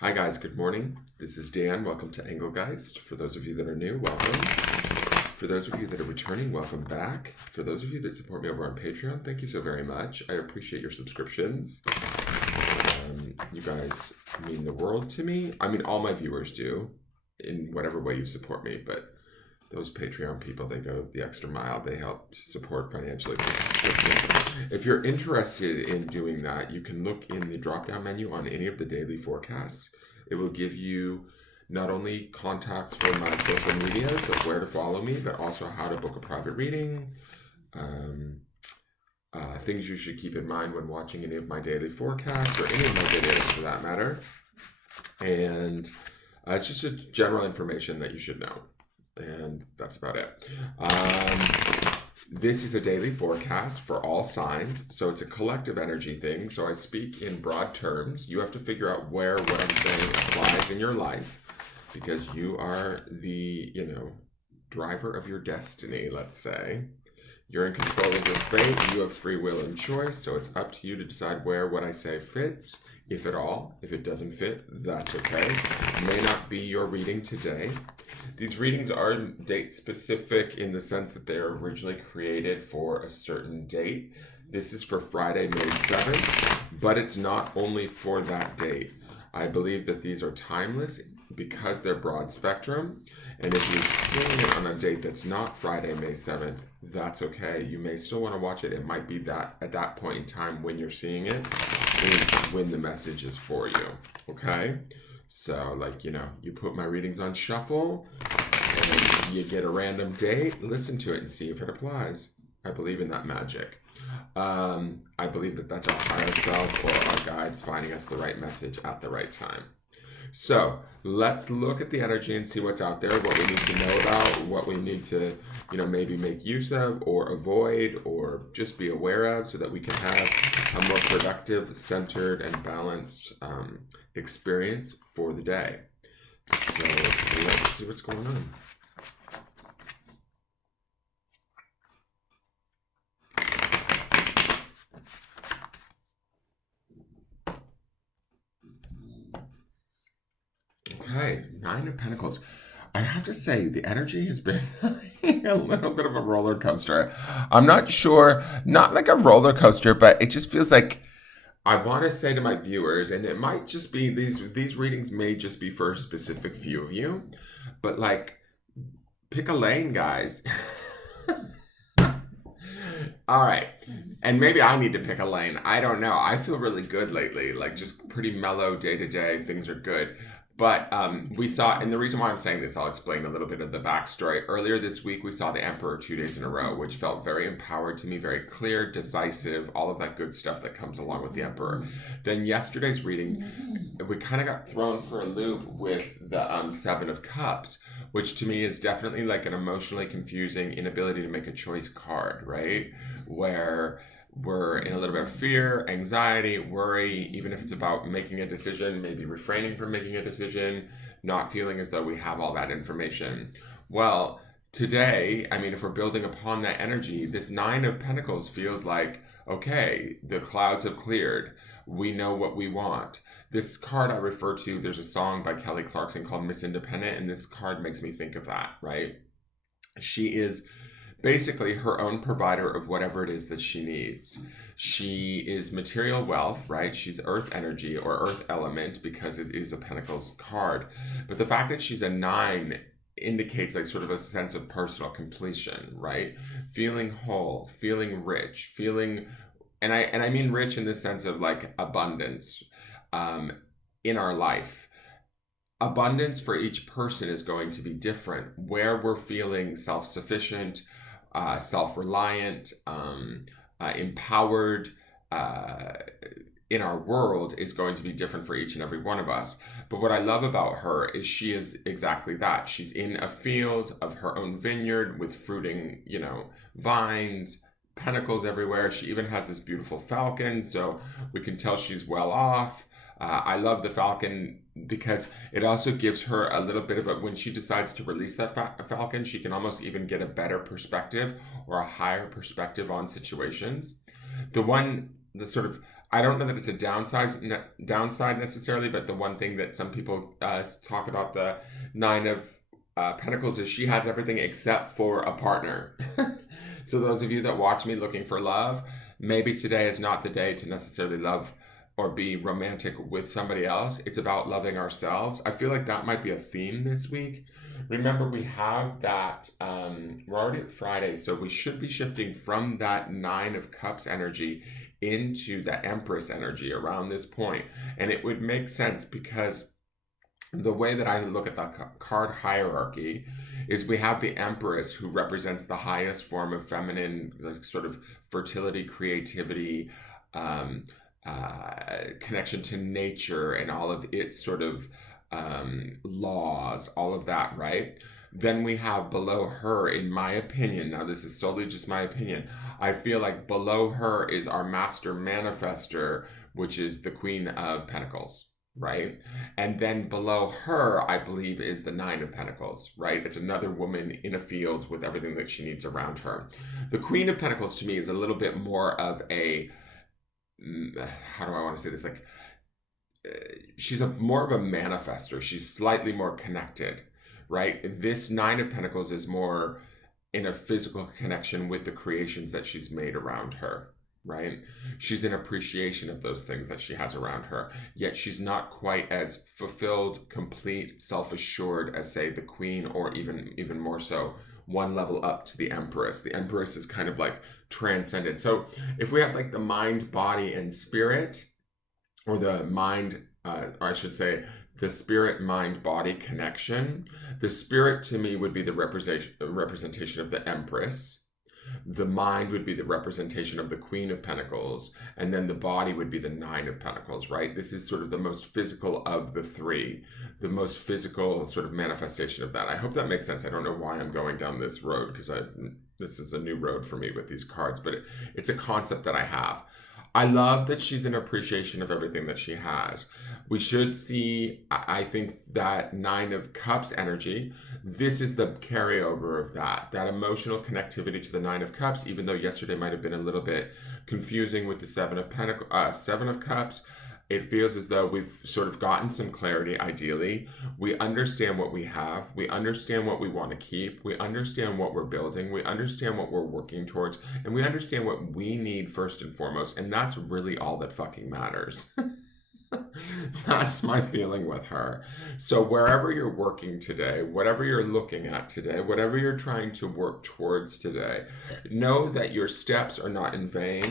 Hi guys, good morning. This is Dan. Welcome to Engelgeist. For those of you that are new, welcome. For those of you that are returning, welcome back. For those of you that support me over on Patreon, thank you so very much. I appreciate your subscriptions. You guys mean the world to me. I mean, all my viewers do, in whatever way you support me, but those Patreon people, they go the extra mile. They help to support financially. If you're interested in doing that, you can look in the drop-down menu on any of the daily forecasts. It will give you not only contacts for my social medias of where to follow me, but also how to book a private reading, things you should keep in mind when watching any of my daily forecasts or any of my videos for that matter. And it's just a general information that you should know. And that's about it. This is a daily forecast for all signs, so it's a collective energy thing. So I speak in broad terms. You have to figure out where what I'm saying applies in your life, because you are the, driver of your destiny, let's say. You're in control of your fate. You have free will and choice, so it's up to you to decide where what I say fits, if at all. If it doesn't fit, that's okay. It may not be your reading today. These readings are date specific in the sense that they're originally created for a certain date. This is for Friday, May 7th, but it's not only for that date. I believe that these are timeless because they're broad spectrum. And if you're seeing it on a date that's not Friday, May 7th, that's okay. You may still want to watch it. It might be that at that point in time when you're seeing it is when the message is for you. Okay? So, you put my readings on shuffle and you get a random date, listen to it and see if it applies. I believe in that magic. I believe that that's our higher self or our guides finding us the right message at the right time. So let's look at the energy and see what's out there, what we need to know about, what we need to, maybe make use of or avoid or just be aware of so that we can have a more productive, centered, and balanced experience for the day. So let's see what's going on. Okay, Nine of Pentacles. I have to say, the energy has been a little bit of a roller coaster. I'm not sure, not like a roller coaster, but it just feels like I want to say to my viewers, and it might just be, these readings may just be for a specific few of you, but pick a lane, guys. All right. And maybe I need to pick a lane. I don't know. I feel really good lately, just pretty mellow day to day. Things are good. But we saw, and the reason why I'm saying this, I'll explain a little bit of the backstory. Earlier this week, we saw the Emperor 2 days in a row, which felt very empowered to me, very clear, decisive, all of that good stuff that comes along with the Emperor. Then yesterday's reading, we kind of got thrown for a loop with the Seven of Cups, which to me is definitely like an emotionally confusing inability to make a choice card, right? Where we're in a little bit of fear, anxiety, worry, even if it's about making a decision, maybe refraining from making a decision, not feeling as though we have all that information. Well, today, if we're building upon that energy, this Nine of Pentacles feels like, okay, the clouds have cleared. We know what we want. This card I refer to, there's a song by Kelly Clarkson called Miss Independent, and this card makes me think of that, right? She is basically her own provider of whatever it is that she needs. She is material wealth, right? She's earth energy or earth element because it is a Pentacles card. But the fact that she's a 9 indicates sort of a sense of personal completion, right? Feeling whole, feeling rich, feeling, and I mean rich in the sense of abundance in our life. Abundance for each person is going to be different. Where we're feeling self-sufficient, self-reliant, empowered in our world is going to be different for each and every one of us. But what I love about her is she is exactly that. She's in a field of her own vineyard with fruiting, vines, pentacles everywhere. She even has this beautiful falcon, so we can tell she's well off. I love the falcon because it also gives her a little bit of when she decides to release that falcon, she can almost even get a better perspective or a higher perspective on situations. The sort of I don't know that it's a downside necessarily, but the one thing that some people talk about the Nine of Pentacles is she has everything except for a partner. So those of you that watch me looking for love, maybe today is not the day to necessarily love or be romantic with somebody else. It's about loving ourselves. I feel like that might be a theme this week. Remember, we have that, we're already at Friday, so we should be shifting from that Nine of Cups energy into the Empress energy around this point. And it would make sense because the way that I look at the card hierarchy is we have the Empress, who represents the highest form of feminine, like, sort of fertility, creativity, connection to nature and all of its sort of laws, all of that, right? Then we have below her, in my opinion, now this is solely just my opinion, I feel like below her is our master manifester, which is the Queen of Pentacles, right? And then below her, I believe, is the Nine of Pentacles, right? It's another woman in a field with everything that she needs around her. The Queen of Pentacles to me is a little bit more of a, how do I want to say this? Like, she's more of a manifester. She's slightly more connected, right? This Nine of Pentacles is more in a physical connection with the creations that she's made around her, right? She's in appreciation of those things that she has around her, yet she's not quite as fulfilled, complete, self-assured as, say, the Queen, or even more so, one level up to the Empress. The Empress is kind of like transcended. So if we have like the mind, body, and spirit, or the mind, or I should say, the spirit, mind, body connection, the spirit to me would be the representation of the Empress. The mind would be the representation of the Queen of Pentacles, and then the body would be the Nine of Pentacles, right? This is sort of the most physical of the three, the most physical sort of manifestation of that. I hope that makes sense. I don't know why I'm going down this road, because this is a new road for me with these cards, but it's a concept that I have. I love that she's in appreciation of everything that she has. We should see, I think, that Nine of Cups energy. This is the carryover of that emotional connectivity to the Nine of Cups, even though yesterday might have been a little bit confusing with the Seven of Cups. It feels as though we've sort of gotten some clarity, ideally. We understand what we have. We understand what we want to keep. We understand what we're building. We understand what we're working towards. And we understand what we need first and foremost. And that's really all that fucking matters. That's my feeling with her. So wherever you're working today, whatever you're looking at today, whatever you're trying to work towards today, know that your steps are not in vain.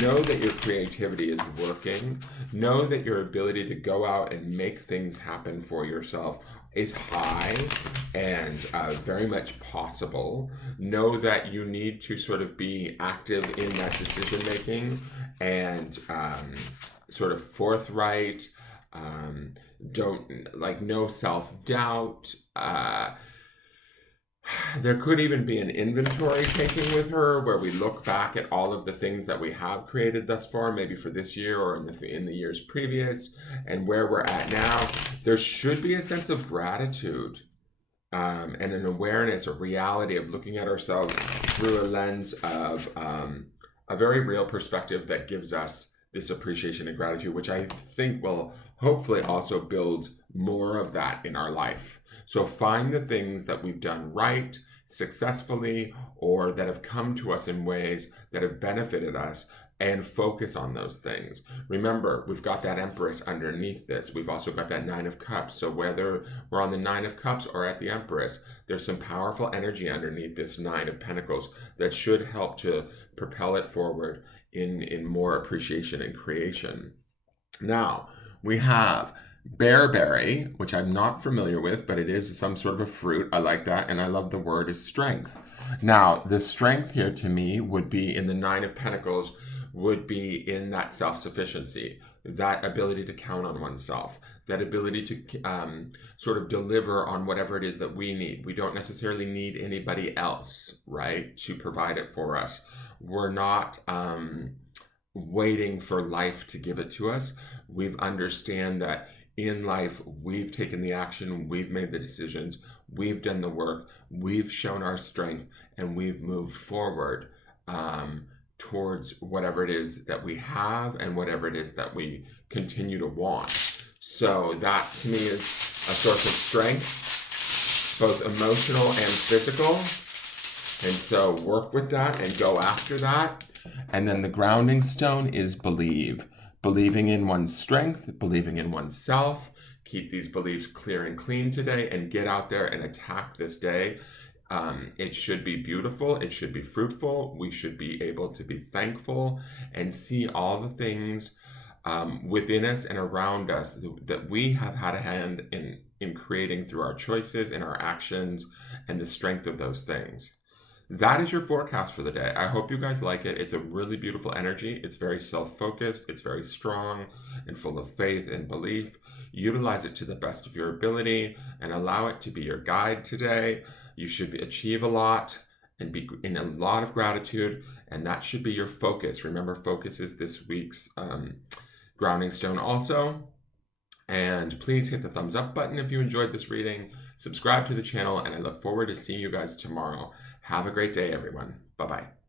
Know that your creativity is working. Know that your ability to go out and make things happen for yourself is high and very much possible. Know that you need to sort of be active in that decision making and sort of forthright, no self-doubt. There could even be an inventory taking with her, where we look back at all of the things that we have created thus far, maybe for this year or in the years previous, and where we're at now. There should be a sense of gratitude and an awareness, a reality of looking at ourselves through a lens of a very real perspective that gives us this appreciation and gratitude, which I think will hopefully also build more of that in our life. So find the things that we've done right, successfully, or that have come to us in ways that have benefited us, and focus on those things. Remember, we've got that Empress underneath this. We've also got that Nine of Cups. So whether we're on the Nine of Cups or at the Empress, there's some powerful energy underneath this Nine of Pentacles that should help to propel it forward in more appreciation and creation. Now, we have bearberry, which I'm not familiar with, but it is some sort of a fruit. I like that, and I love the word is strength. Now, the strength here to me would be in the Nine of Pentacles, would be in that self-sufficiency, that ability to count on oneself, that ability to sort of deliver on whatever it is that we need. We don't necessarily need anybody else, right, to provide it for us. We're not waiting for life to give it to us. We understand that in life, we've taken the action, we've made the decisions, we've done the work, we've shown our strength, and we've moved forward towards whatever it is that we have and whatever it is that we continue to want. So that to me is a source of strength, both emotional and physical. And so work with that and go after that. And then the grounding stone is believe. Believing in one's strength, believing in oneself. Keep these beliefs clear and clean today and get out there and attack this day. It should be beautiful. It should be fruitful. We should be able to be thankful and see all the things within us and around us that we have had a hand in creating through our choices and our actions and the strength of those things. That is your forecast for the day. I hope you guys like it. It's a really beautiful energy. It's very self-focused. It's very strong and full of faith and belief. Utilize it to the best of your ability and allow it to be your guide today. You should achieve a lot and be in a lot of gratitude, and that should be your focus. Remember, focus is this week's grounding stone also. And please hit the thumbs up button if you enjoyed this reading. Subscribe to the channel, and I look forward to seeing you guys tomorrow. Have a great day, everyone. Bye-bye.